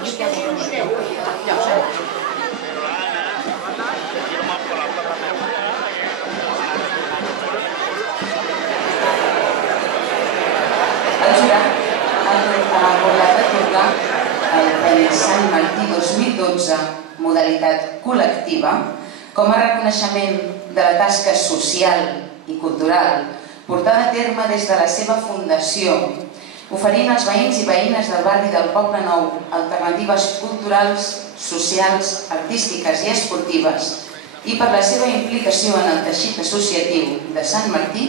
El jurat ha acordat atorgar el Premi Sant Martí 2012, modalitat col·lectiva, com a reconeixement de la tasca social i cultural portada a terme des de la seva fundació, oferint als veïns i veïnes del barri del Poble Nou alternatives culturals, socials, artístiques i esportives, i per la seva implicació en el teixit associatiu de Sant Martí,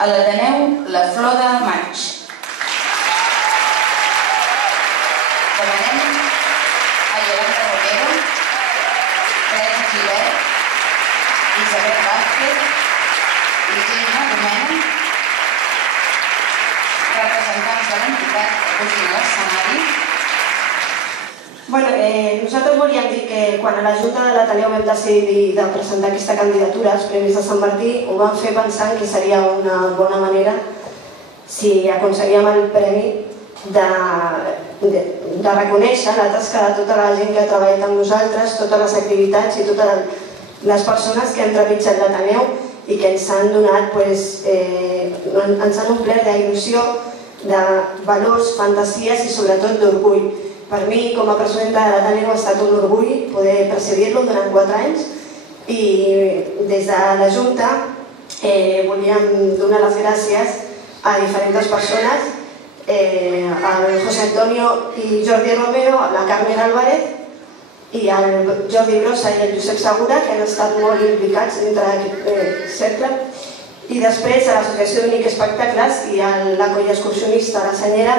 a l'Ateneu La Flor de Maig. Demanem a Yolanda Romero, Teresa Gibert, Isabel Vázquez i Gemma Domena, representants de l'entitat que pugin a l'escenari. Nosaltres volíem dir que quan a la Junta de l'Ateneu vam decidir de presentar aquesta candidatura als Premis de Sant Martí, ho vam fer pensant que seria una bona manera, si aconseguíem el premi, de reconèixer la tasca de tota la gent que ha treballat amb nosaltres, totes les activitats i totes les persones que han trepitjat l'Ateneu i que ens han donat, ens han omplert d'il·lusió, de valors, fantasies i sobretot d'orgull. Per mi, com a presidenta de l'Ateneu, ha estat un orgull poder presidir-lo durant 4 anys i des de la Junta volíem donar les gràcies a diferents persones, al José Antonio i Jordi Romero, a la Carmen Álvarez i al Jordi Brossa i el Josep Segura, que han estat molt implicats dintre d'aquest cercle, i després a l'Associació d'Unic Espectacles i a la colla excursionista La Senyera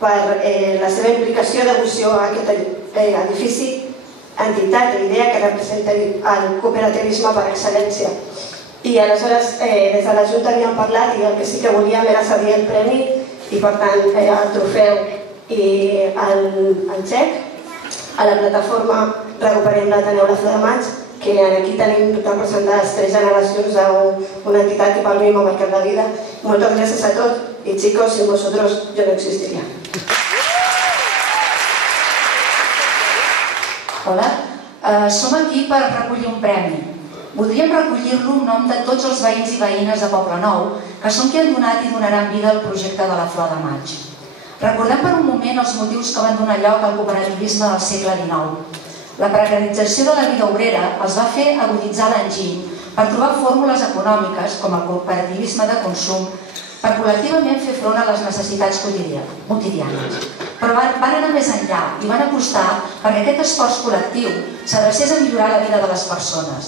per la seva implicació i devoció a aquest edifici, entitat i idea que representa el cooperativisme per excel·lència. I aleshores des de la Junta havíem parlat i el que sí que volíem era cedir el premi i per tant el trofeu i el xec a la plataforma Recuperem l'Ateneu La Flor de Maig, que aquí tenim representades 3 generacions d'una entitat que per mi m'ha marcat la vida. Moltes gràcies a tots i chicos, sin vosotros yo no existiría. Hola, som aquí per recollir un premi. Voldríem recollir-lo en nom de tots els veïns i veïnes de Poble Nou, que són qui han donat i donaran vida al projecte de la Flor de Maig. Recordem per un moment els motius que van donar lloc al cooperativisme del segle XIX. La precarització de la vida obrera els va fer aguditzar l'enginy per trobar fórmules econòmiques, com el cooperativisme de consum, per col·lectivament fer front a les necessitats quotidianes. Però van anar més enllà i van apostar perquè aquest esforç col·lectiu s'adrecés a millorar la vida de les persones.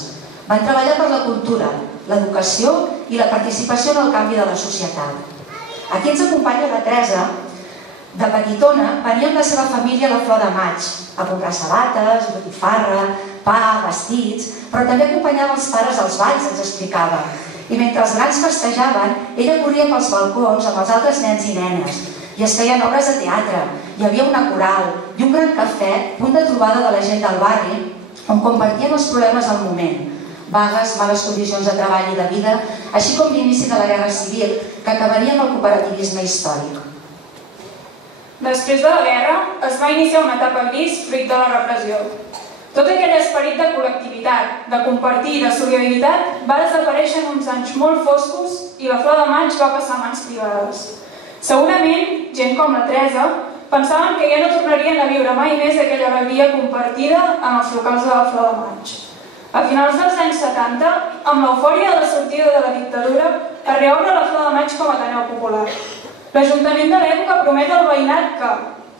Van treballar per la cultura, l'educació i la participació en el canvi de la societat. Aquí ens acompanya la Teresa. De petitona venia amb la seva família a la Flor de Maig a comprar sabates, botifarra, pa, vestits, però també acompanyava els pares als balls, ens explicava. I mentre els grans festejaven, ella corria pels balcons amb els altres nens i nenes i es feien obres de teatre, hi havia una coral i un gran cafè, punt de trobada de la gent del barri, on compartien els problemes del moment, vagues, males condicions de treball i de vida, així com l'inici de la Guerra Civil, que acabaria amb el cooperativisme històric. Després de la guerra es va iniciar una etapa gris fruit de la repressió. Tot aquell esperit de col·lectivitat, de compartir i de solidaritat va desaparèixer en uns anys molt foscos i la Flor de Maig va passar a mans privades. Segurament, gent com la Teresa pensaven que ja no tornarien a viure mai més aquella alegria compartida en els locals de la Flor de Maig. A finals dels anys 70, amb l'eufòria de la sortida de la dictadura, es reobre la Flor de Maig com a Ateneu Popular. L'Ajuntament de l'època promet al veïnat que,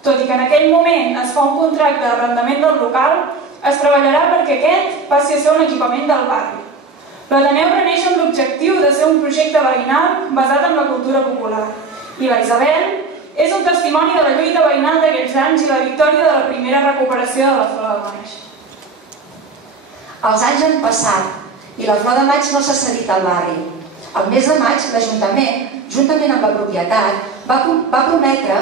tot i que en aquell moment es fa un contracte d'arrendament del local, es treballarà perquè aquest passi a ser un equipament del barri. L'Ateneu reneix amb l'objectiu de ser un projecte veïnal basat en la cultura popular. I la Isabel és un testimoni de la lluita veïnal d'aquells anys i la victòria de la primera recuperació de la Flor de Maig. Els anys han passat i la Flor de Maig no s'ha cedit al barri. Al mes de maig, l'Ajuntament, juntament amb la propietat, va permetre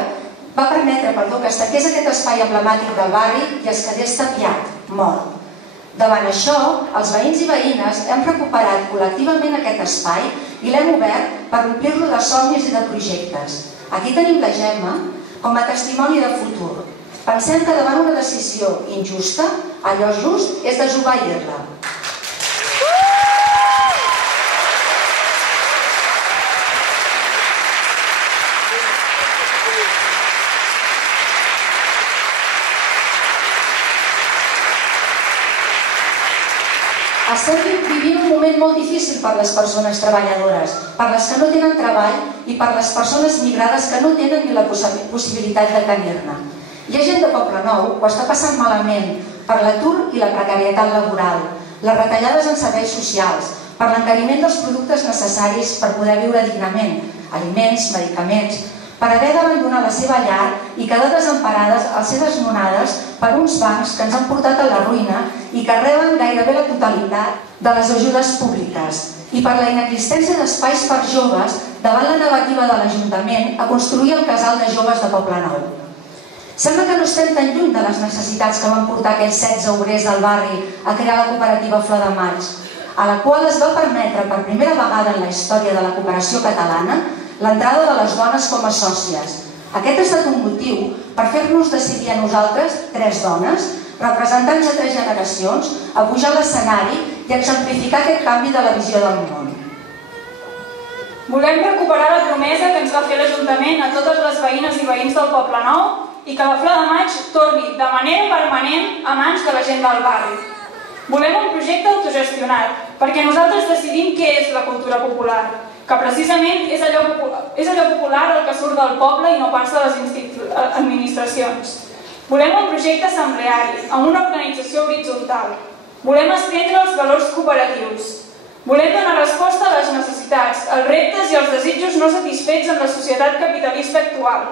que es tanqués aquest espai emblemàtic del barri i es quedés tapiat, mort. Davant això, els veïns i veïnes hem recuperat col·lectivament aquest espai i l'hem obert per omplir-lo de somnis i de projectes. Aquí tenim la Gemma com a testimoni de futur. Pensem que davant una decisió injusta, allò just és desobeir-la. Estem vivint un moment molt difícil per les persones treballadores, per les que no tenen treball i per les persones migrades que no tenen ni la possibilitat de tenir-ne. Hi ha gent de Poblenou que ho està passant malament per l'atur i la precarietat laboral, les retallades en serveis socials, per l'encariment dels productes necessaris per poder viure dignament, aliments, medicaments, per haver d'abandonar la seva llar i quedar desemparades al ser desnonades per uns bancs que ens han portat a la ruïna i que reben gairebé la totalitat de les ajudes públiques, i per la inexistència d'espais per joves davant la negativa de l'Ajuntament a construir el casal de joves de Poblenou. Sembla que no estem tan lluny de les necessitats que van portar aquells 16 obrers del barri a crear la cooperativa Flor de Maig, a la qual es va permetre per primera vegada en la història de la cooperació catalana l'entrada de les dones com a sòcies. Aquest ha estat un motiu per fer-nos decidir a nosaltres, 3 dones, representants de 3 generacions, a pujar a l'escenari i exemplificar aquest canvi de la visió del món. Volem recuperar la promesa que ens va fer l'Ajuntament a totes les veïnes i veïns del Poblenou i que la Flor de Maig torni de manera permanent a mans de la gent del barri. Volem un projecte autogestionat, perquè nosaltres decidim què és la cultura popular, que precisament és allò popular el que surt del poble i no passa a les administracions. Volem un projecte assembleari, amb una organització horitzontal. Volem estendre els valors cooperatius. Volem donar resposta a les necessitats, als reptes i als desitjos no satisfets en la societat capitalista actual.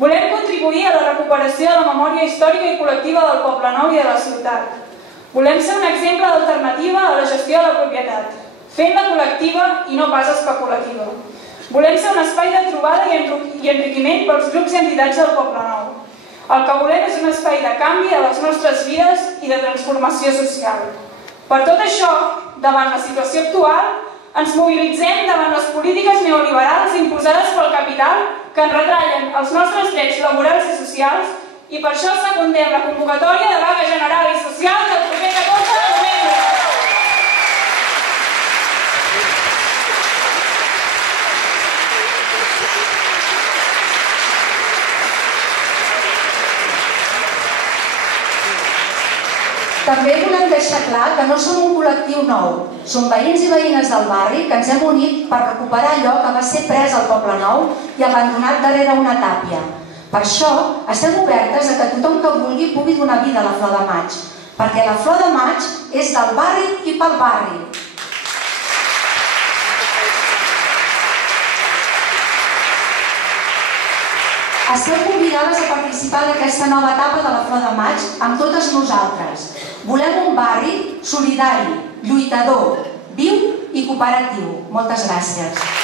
Volem contribuir a la recuperació de la memòria històrica i col·lectiva del Poblenou i de la ciutat. Volem ser un exemple d'alternativa a la gestió de la propietat, fent-la col·lectiva i no pas especulativa. Volem ser un espai de trobada i enriquiment pels grups i entitats del Poblenou. El que volem és un espai de canvi a les nostres vides i de transformació social. Per tot això, davant la situació actual, ens mobilitzem davant les polítiques neoliberals imposades pel capital que ens retallen els nostres drets laborals i socials, i per això secundem la convocatòria de vaga general i social del proper 14 de novembre. També volem deixar clar que no som un col·lectiu nou. Som veïns i veïnes del barri que ens hem unit per recuperar allò que va ser pres al Poblenou i abandonat darrere una tàpia. Per això estem obertes a que tothom que vulgui pugui donar vida a la Flor de Maig, perquè la Flor de Maig és del barri i pel barri. Esteu convidades a participar d'aquesta nova etapa de la Flor de Maig amb totes nosaltres. Volem un barri solidari, lluitador, viu i cooperatiu. Moltes gràcies.